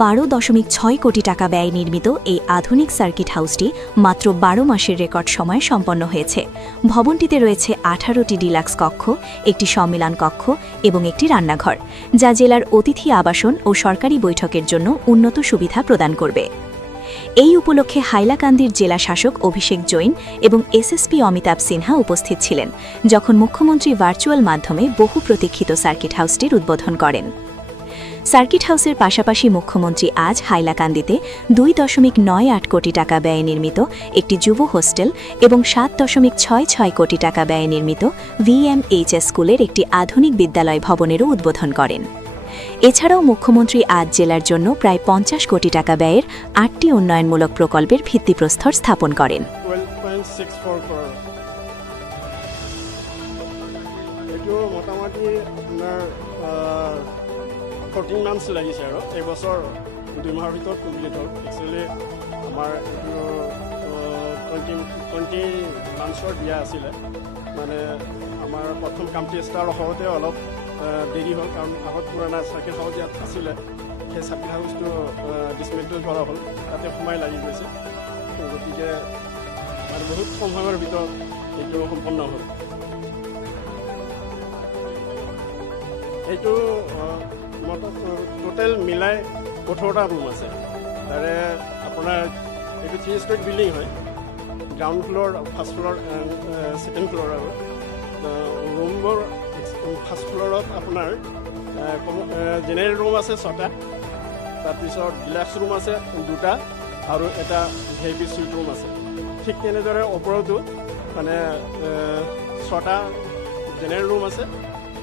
12.6 কোটি টাকা ব্যয়ে নির্মিত এই আধুনিক সার্কিট হাউসটি মাত্র 12 মাসের রেকর্ড সময়ে সম্পন্ন হয়েছে। ভবনটিতে রয়েছে 18টি ডিলাক্স কক্ষ, একটি সম্মেলন কক্ষ এবং একটি রান্নাঘর, যা জেলার অতিথি আবাসন ও সরকারি বৈঠকের জন্য উন্নত সুবিধা প্রদান করবে। এই উপলক্ষে হাইলাকান্দির জেলা শাসক অভিষেক জৈন এবং এসএসপি অমিতাভ সিনহা উপস্থিত ছিলেন, যখন মুখ্যমন্ত্রী ভার্চুয়াল মাধ্যমে বহু প্রতীক্ষিত সার্কিট হাউসটির উদ্বোধন করেন। সার্কিট হাউসের পাশাপাশি মুখ্যমন্ত্রী আজ হাইলাকান্দিতে 2.98 কোটি টাকা ব্যয়ে নির্মিত একটি যুব হোস্টেল এবং 7.66 কোটি টাকা ব্যয়ে নির্মিত VMHS স্কুলের একটি আধুনিক বিদ্যালয় ভবনেরও উদ্বোধন করেন। এছাড়াও মুখ্যমন্ত্রী আজ জেলার জন্য প্রায় 50 কোটি টাকা ব্যয়ের 8টি উন্নয়নমূলক প্রকল্পের ভিত্তিপ্রস্তর স্থাপন করেন। 12.64 crore এইটো মোটামুটি আপোনাৰ 14 মান্থছ লাগিছে আৰু এই বছৰ 2 মাহৰ ভিতৰত কমপ্লিট হ'ল। একচুৱেলি আমাৰ এইটো 20 মান্থছৰ দিয়া আছিলে, মানে আমাৰ প্ৰথম কামটি ষ্টাৰ্ট হওঁতে অলপ দেৰি হ'ল, কাৰণ আগত পুৰণা চাৰ্কিট হাউচ ইয়াত আছিলে, সেই চাৰ্কিট হাউচটো ডিছমেণ্টেল কৰা হ'ল, তাতে সময় লাগি গৈছে। গতিকে মানে বহুত কম সময়ৰ ভিতৰত এইটো সম্পন্ন হ'ল। এইটো টোটেল মিলাই 18টা ৰুম আছে। তাৰে আপোনাৰ এইটো 3 ষ্টৰী বিল্ডিং হয়, ground floor, first floor, second floor. আৰু ৰুমবোৰ ফাৰ্ষ্ট ফ্ল'ৰত আপোনাৰ জেনেৰেল ৰুম আছে 6টা, তাৰপিছত ডিলাক্স ৰুম আছে 2টা আৰু এটা VIP চুইট ৰুম আছে। ঠিক তেনেদৰে ওপৰতো মানে 6টা জেনেৰেল ৰুম আছে,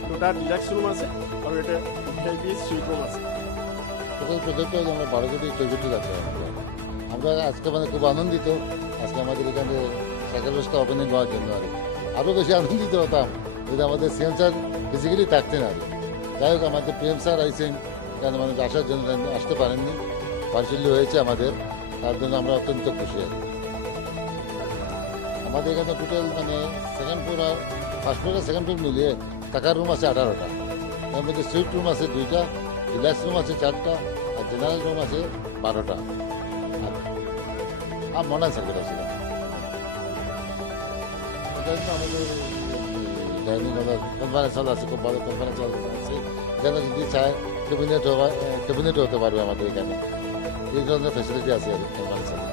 2টা ডিলাক্স ৰুম আছে আর এটা VIP সুইট রুম আছে। টোটাল প্রজেক্টে আমরা 12 কোটি 64 লাখ টাকা। আমরা আজকে মানে খুব আনন্দিত, আজকে আমাদের এখানে সাইকেল রোস্টার ওপেনিং হওয়ার জন্য। আরও বেশি আনন্দিত হতাম যদি আমাদের সিএম স্যার ফিজিক্যালি থাকতেন। যাই হোক, আমাদের PM স্যার আইসেন, কারণ আমাদের আসার জন্য আসতে পারেননি, ভার্চুয়ালি হয়েছে আমাদের, তার জন্য আমরা অত্যন্ত খুশি আছি। আমাদের এখানে টোটাল মানে সেকেন্ড ফ্লোর আর ফার্স্ট ফ্লোর আর সেকেন্ড ফ্লোর মিলিয়ে থাকার রুম আছে 18টা। এর মধ্যে সুইট রুম আছে 2টা, ডিলাক্স রুম আছে 4টা আর জেনারেল রুম আছে 12টা। আর মডার্ন সার্কিট আছে। আমাদের ডাইনিং হল, কনফারেন্স হল আছে, খুব ভালো কনফারেন্স হল আছে। এখানে যদি চায় ক্যাবিনেট হতে পারবে আমাদের এখানে, এই ধরনের ফেসিলিটি আছে কনফারেন্স হলে।